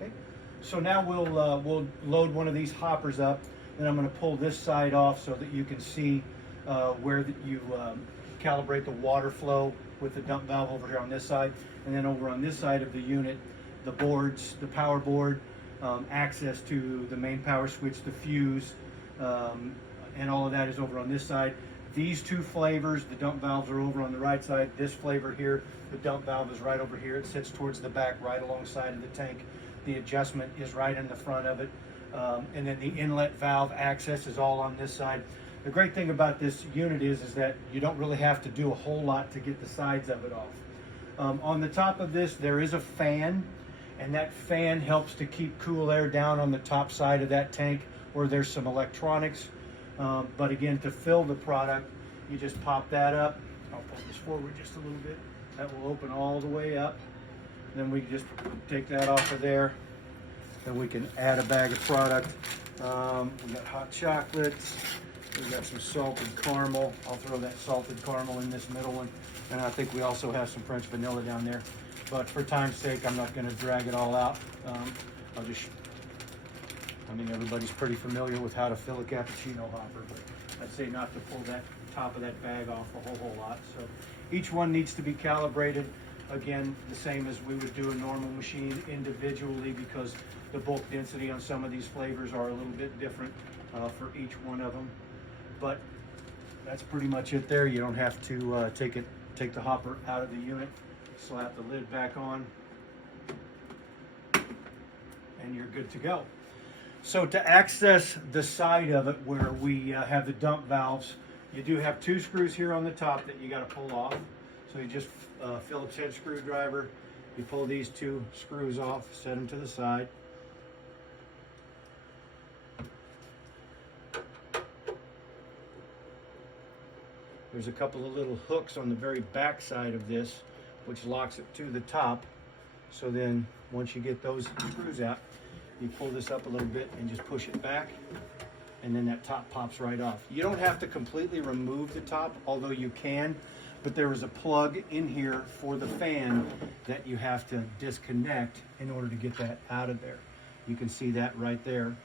Okay, so now we'll load one of these hoppers up, and I'm going to pull this side off so that you can see where you calibrate the water flow with the dump valve over here on this side, and then over on this side of the unit, the boards, the power board, access to the main power switch, the fuse, and all of that is over on this side. These two flavors, the dump valves are over on the right side. This flavor here, the dump valve is right over here. It sits towards the back, right alongside of the tank. The adjustment is right in the front of it. And then the inlet valve access is all on this side. The great thing about this unit is that you don't really have to do a whole lot to get the sides of it off. On the top of this, there is a fan, and that fan helps to keep cool air down on the top side of that tank where there's some electronics. But again, to fill the product, you just pop that up. I'll pull this forward just a little bit. That will open all the way up. Then we just take that off of there. Then we can add a bag of product. We got hot chocolates. We got some salted caramel. I'll throw that salted caramel in this middle one. And I think we also have some French vanilla down there. But for time's sake, I'm not going to drag it all out. I mean, everybody's pretty familiar with how to fill a cappuccino hopper, but I'd say not to pull that top of that bag off a whole lot. So each one needs to be calibrated, again, the same as we would do a normal machine individually, because the bulk density on some of these flavors are a little bit different for each one of them. But that's pretty much it there. You don't have to take the hopper out of the unit, slap the lid back on, and you're good to go. So to access the side of it where we have the dump valves, you do have two screws here on the top that you got to pull off. So you just Phillips head screwdriver, you pull these two screws off, set them to the side. There's a couple of little hooks on the very back side of this, which locks it to the top. So then once you get those screws out, you pull this up a little bit and just push it back, and then that top pops right off. You don't have to completely remove the top, although you can, but there is a plug in here for the fan that you have to disconnect in order to get that out of there. You can see that right there.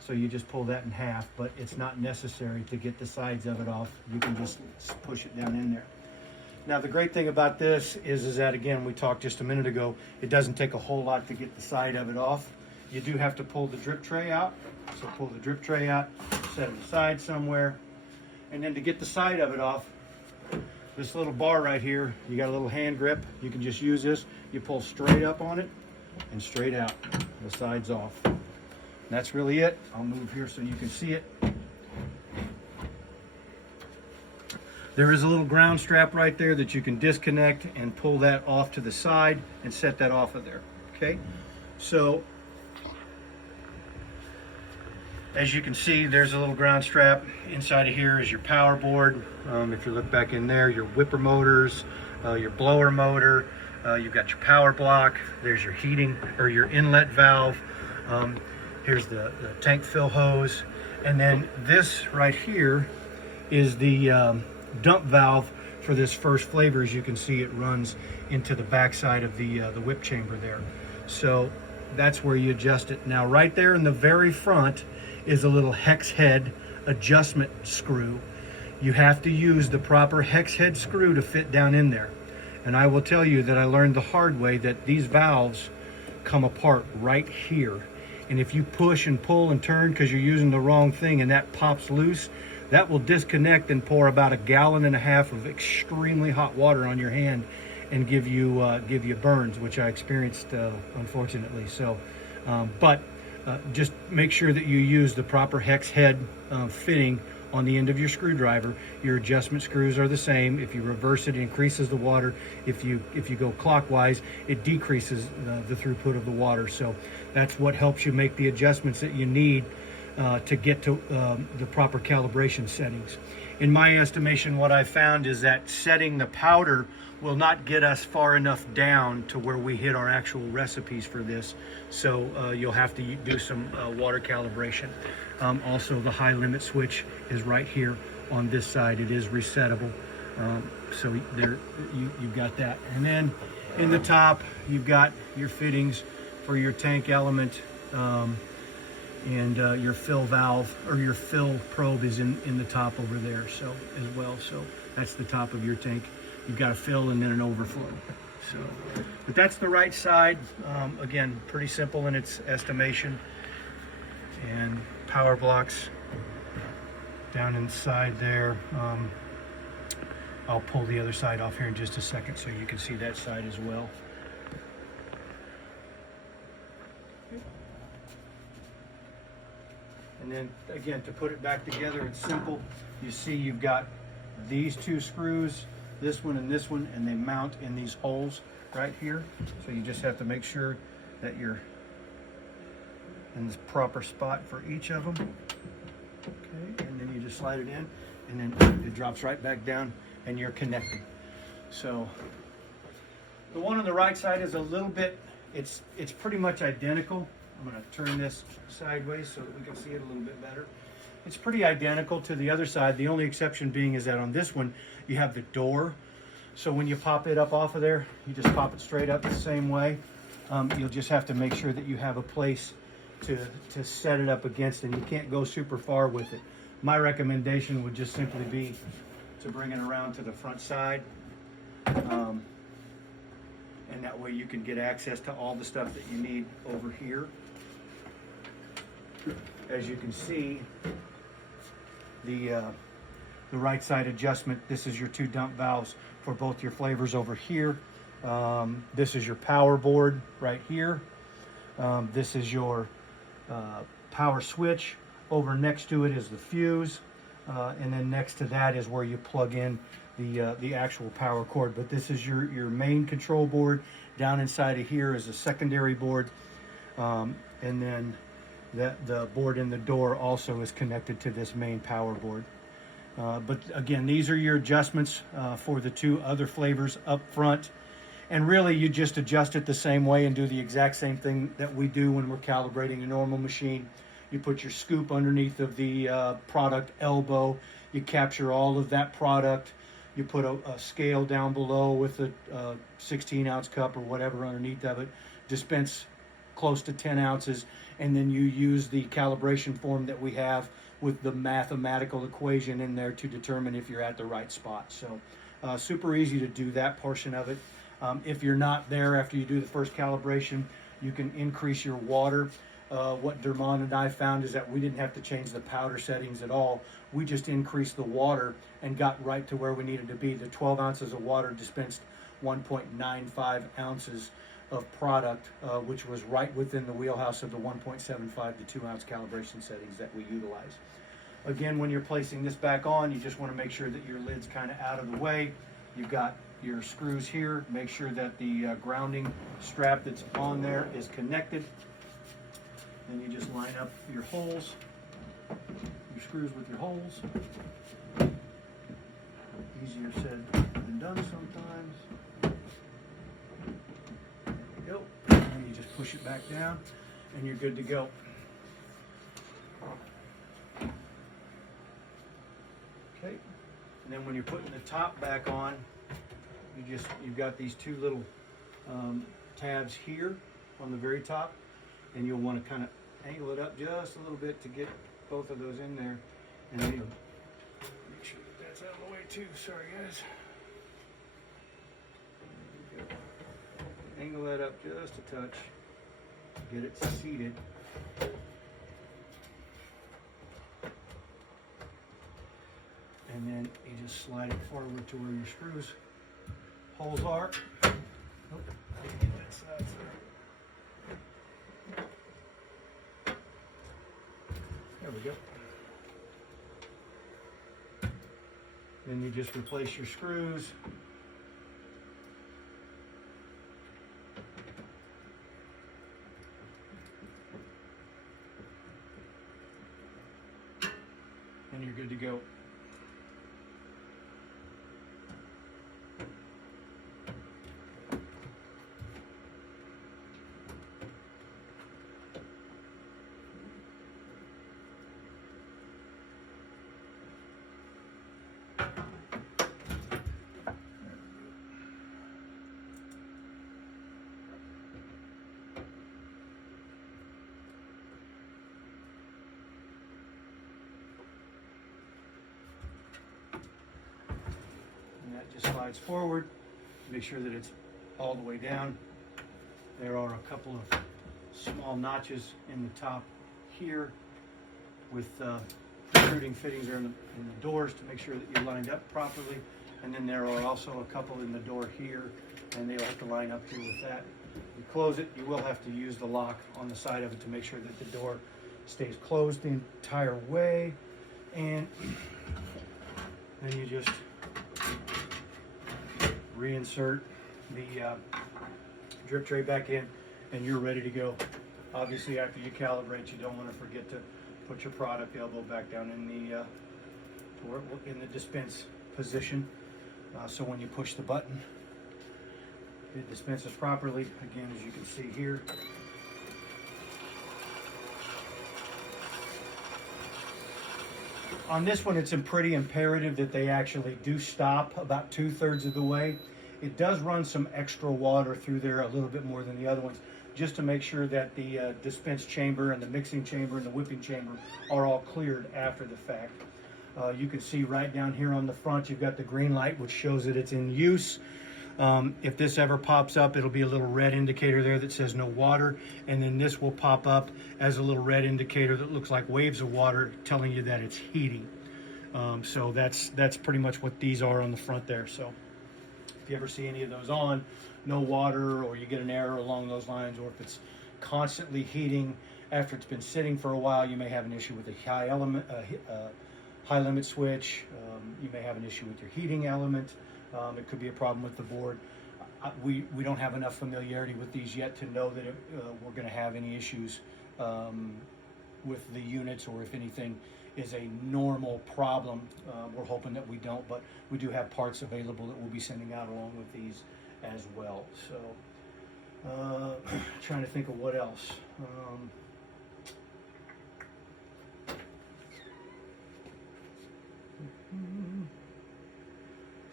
So you just pull that in half, but it's not necessary to get the sides of it off. You can just push it down in there. Now the great thing about this is that, again, we talked just a minute ago, it doesn't take a whole lot to get the side of it off. You do have to pull the drip tray out. So pull the drip tray out, set it aside somewhere. And then to get the side of it off, this little bar right here, you got a little hand grip. You can just use this. You pull straight up on it and straight out. The side's off. And that's really it. I'll move here so you can see it. There is a little ground strap right there that you can disconnect and pull that off to the side and set that off of there. Okay, so as you can see, there's a little ground strap. Inside of here is your power board. If you look back in there, your whipper motors, your blower motor, you've got your power block. There's your heating or your inlet valve. Here's the tank fill hose. And then this right here is the dump valve for this first flavor. As you can see, it runs into the backside of the whip chamber there. So that's where you adjust it. Now right there in the very front is a little hex head adjustment screw. You have to use the proper hex head screw to fit down in there. And I will tell you that I learned the hard way that these valves come apart right here. And if you push and pull and turn because you're using the wrong thing and that pops loose, that will disconnect and pour about 1.5 gallons of extremely hot water on your hand and give you burns, which I experienced unfortunately. So, just make sure that you use the proper hex head fitting on the end of your screwdriver. Your adjustment screws are the same. If you reverse it, it increases the water. If you go clockwise, it decreases the throughput of the water. So that's what helps you make the adjustments that you need to get to the proper calibration settings. In my estimation, what I found is that setting the powder will not get us far enough down to where we hit our actual recipes for this. So you'll have to do some water calibration. Also, the high limit switch is right here on this side. It is resettable. So there you've got that. And then in the top, you've got your fittings for your tank element, and your fill valve or your fill probe is in the top over there, so as well. So that's the top of your tank. You've got a fill and then an overflow. So, but that's the right side. Again, pretty simple in its estimation. And power blocks down inside there. I'll pull the other side off here in just a second so you can see that side as well. And then again, to put it back together, it's simple. You see you've got these two screws, this one, and they mount in these holes right here. So you just have to make sure that you're in the proper spot for each of them. Okay, and then you just slide it in, and then it drops right back down, and you're connected. So the one on the right side is a little bit, it's pretty much identical. I'm going to turn this sideways so that we can see it a little bit better. It's pretty identical to the other side. The only exception being is that on this one, you have the door. So when you pop it up off of there, you just pop it straight up the same way. You'll just have to make sure that you have a place to set it up against, and you can't go super far with it. My recommendation would just simply be to bring it around to the front side. And that way you can get access to all the stuff that you need over here. As you can see, the right side adjustment, this is your two dump valves for both your flavors over here. This is your power board right here. This is your power switch. Over next to it is the fuse, and then next to that is where you plug in the actual power cord. But this is your main control board. Down inside of here is a secondary board, and then the board in the door also is connected to this main power board. But again, these are your adjustments for the two other flavors up front. And really, you just adjust it the same way and do the exact same thing that we do when we're calibrating a normal machine. You put your scoop underneath of the product elbow. You capture all of that product. You put a scale down below with a 16-ounce cup or whatever underneath of it. Dispense close to 10 ounces. And then you use the calibration form that we have with the mathematical equation in there to determine if you're at the right spot. So super easy to do that portion of it. If you're not there after you do the first calibration, you can increase your water. What Dermond and I found is that we didn't have to change the powder settings at all. We just increased the water and got right to where we needed to be. The 12 ounces of water dispensed 1.95 ounces of product, which was right within the wheelhouse of the 1.75 to 2 ounce calibration settings that we utilize. Again, when you're placing this back on, you just want to make sure that your lid's kind of out of the way. You've got your screws here. Make sure that the grounding strap that's on there is connected. Then you just line up your holes, your screws with your holes. Easier said than done sometimes. There you go. And you just push it back down and you're good to go. Okay. And then when you're putting the top back on, you've got these two little tabs here on the very top, and you'll want to kind of angle it up just a little bit to get both of those in there, and then you'll make sure that that's out of the way too. Sorry guys. Angle that up just a touch, get it seated. And then you just slide it forward to where your screws holes are. Oh, that side, there we go. Then you just replace your screws. And you're good to go. just slides forward. Make sure that it's all the way down. There are a couple of small notches in the top here with protruding fittings are in the doors to make sure that you're lined up properly. And then there are also a couple in the door here, and they'll have to line up here with that. You close it, you will have to use the lock on the side of it to make sure that the door stays closed the entire way. And then you just reinsert the drip tray back in, and you're ready to go. Obviously, after you calibrate, you don't want to forget to put your product elbow back down in the dispense position. So when you push the button, it dispenses properly. Again, as you can see here. On this one, it's pretty imperative that they actually do stop about 2/3 of the way. It does run some extra water through there, a little bit more than the other ones, just to make sure that the dispense chamber and the mixing chamber and the whipping chamber are all cleared after the fact. You can see right down here on the front, you've got the green light, which shows that it's in use. If this ever pops up, it'll be a little red indicator there that says no water, and then this will pop up as a little red indicator that looks like waves of water telling you that it's heating. So that's pretty much what these are on the front there. So if you ever see any of those on, no water, or you get an error along those lines, or if it's constantly heating after it's been sitting for a while, you may have an issue with the high limit switch. You may have an issue with your heating element. It could be a problem with the board. We don't have enough familiarity with these yet to know that we're going to have any issues with the units, or if anything is a normal problem. We're hoping that we don't, but we do have parts available that we'll be sending out along with these as well. So trying to think of what else.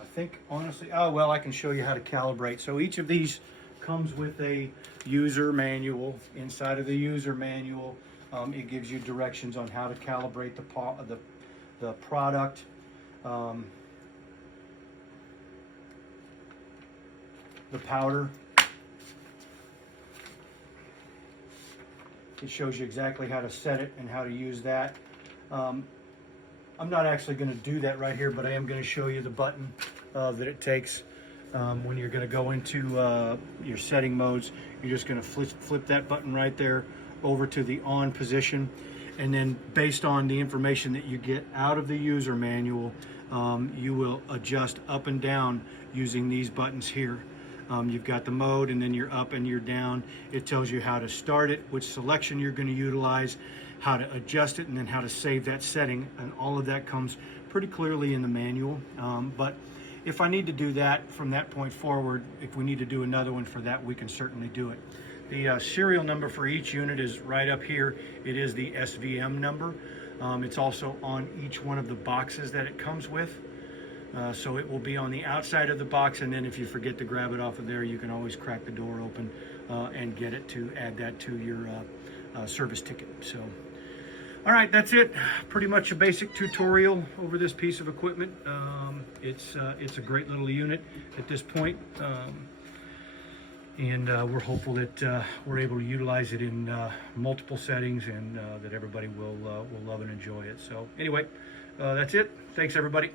I think honestly, oh well, I can show you how to calibrate. So each of these comes with a user manual. Inside of the user manual, it gives you directions on how to calibrate the product. The powder. It shows you exactly how to set it and how to use that. I'm not actually going to do that right here, but I am going to show you the button that it takes when you're going to go into your setting modes. You're just going to flip that button right there over to the on position, and then based on the information that you get out of the user manual, you will adjust up and down using these buttons here. You've got the mode, and then you're up and you're down. It tells you how to start it, which selection you're going to utilize, how to adjust it, and then how to save that setting, and all of that comes pretty clearly in the manual. But if I need to do that from that point forward, if we need to do another one for that, we can certainly do it. The serial number for each unit is right up here. It is the SVM number. It's also on each one of the boxes that it comes with. So it will be on the outside of the box, and then if you forget to grab it off of there, you can always crack the door open and get it to add that to your service ticket. So, all right, that's it. Pretty much a basic tutorial over this piece of equipment. It's a great little unit at this point, and we're hopeful that we're able to utilize it in multiple settings, and that everybody will love and enjoy it. So anyway, that's it. Thanks, everybody.